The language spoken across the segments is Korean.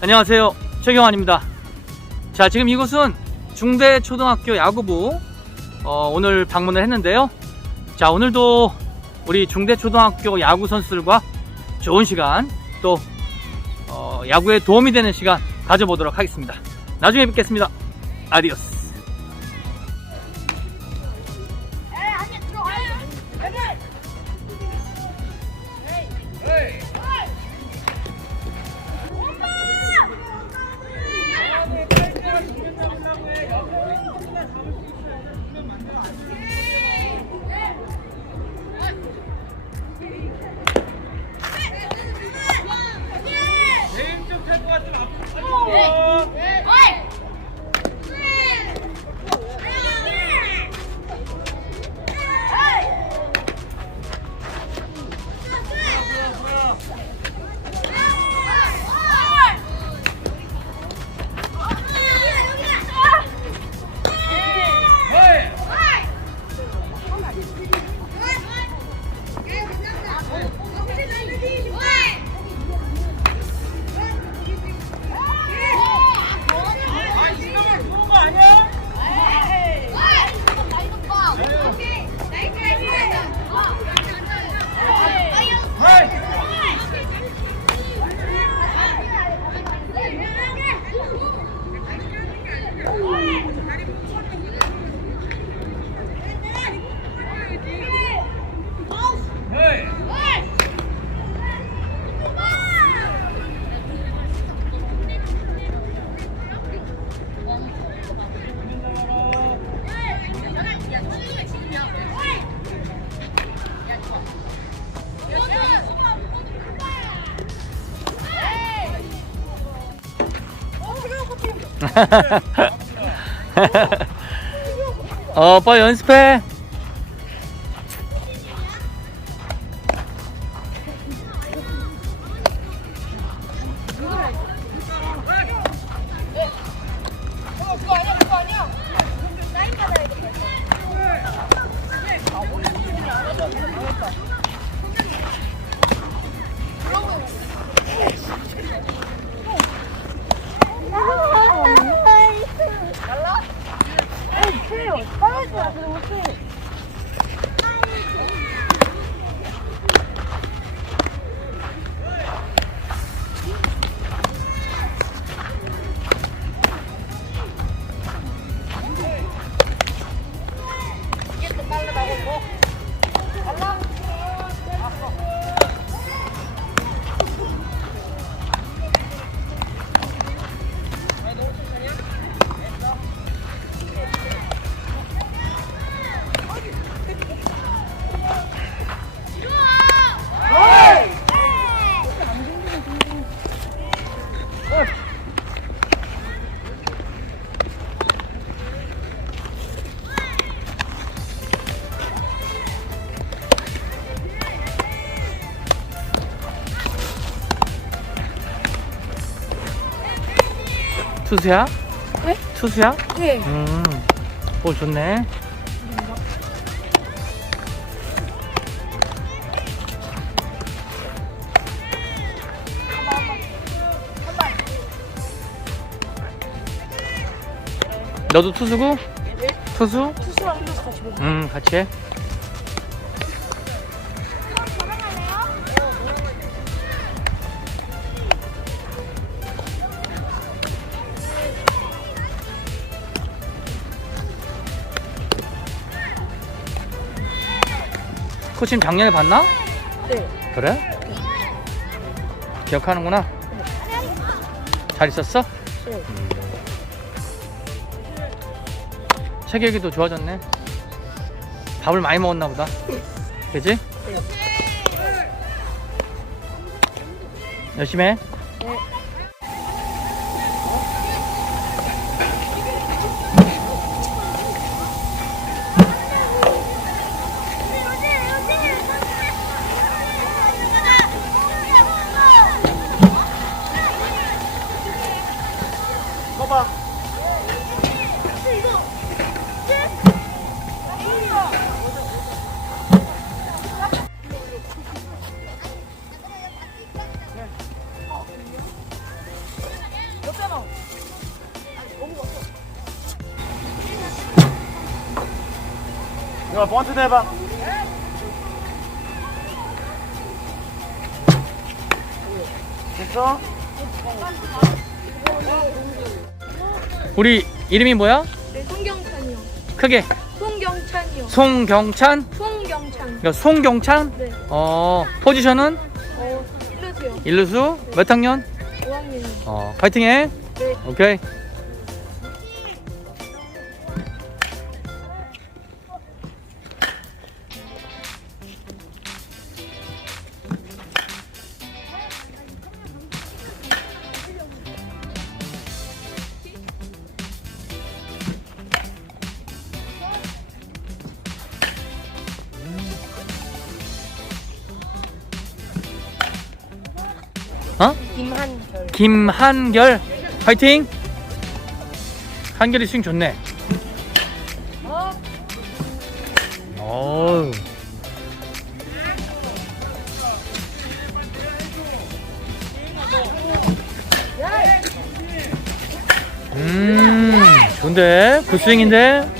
안녕하세요. 최경환입니다. 자, 지금 이곳은 중대초등학교 야구부 어, 오늘 방문을 했는데요. 자, 오늘도 우리 중대초등학교 야구 선수들과 좋은 시간 또 어, 야구에 도움이 되는 시간 가져보도록 하겠습니다. 나중에 뵙겠습니다. 아디오스. Thank you. 어, 빨리 연습해. 투수야? 네? 투수야? 네 음, 볼 좋네. 너도 투수고? 투수? 투수랑 일루수 같이 보고 음, 같이 해. 코치님 작년에 봤나? 네 그래? 기억하는구나. 잘 있었어? 네. 체격이 도 좋아졌네. 밥을 많이 먹었나 보다. 그지? 열심히 해. 네. 봐봐. 이거 번트 해봐. 됐어? 우리 이름이 뭐야? 네, 송경찬이요. 크게 송경찬이요. 송경찬 송경찬. 그러니까 송경찬 네. 어 포지션은 어, 일러세요. 일루수 몇 학년? 5학년이요. 어 파이팅해 네. 오케이 어? 김한결. 김한결 파이팅 한결이 스윙 좋네 어, 어우. 음, 좋은데? 굿스윙인데?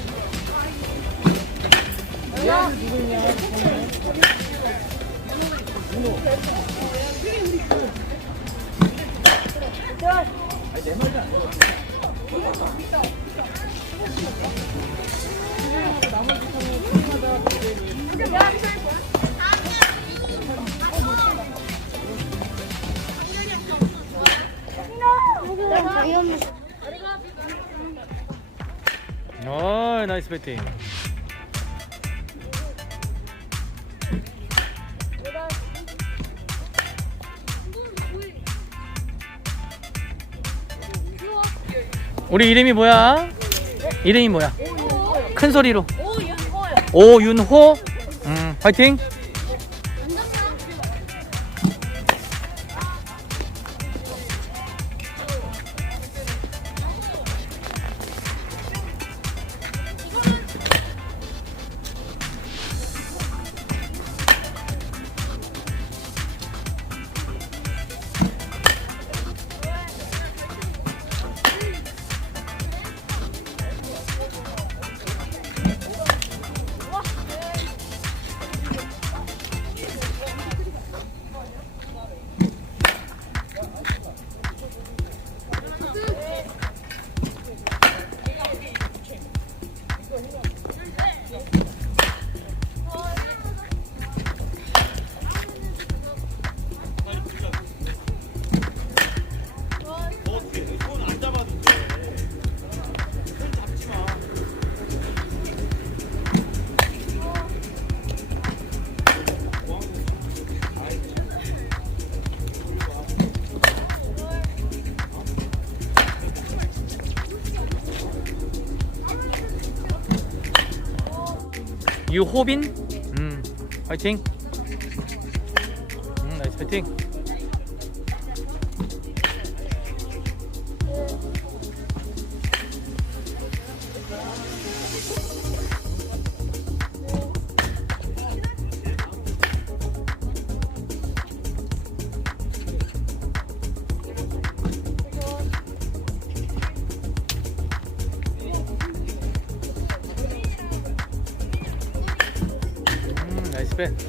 어이, 나이스 배팅. 우리 이름이 뭐야? 이름이 뭐야? 큰 소리로. 오윤호. 음, 화이팅. 유호빈. 음, 화이팅. 음, 나이스 화이팅. 음, 나이스 배.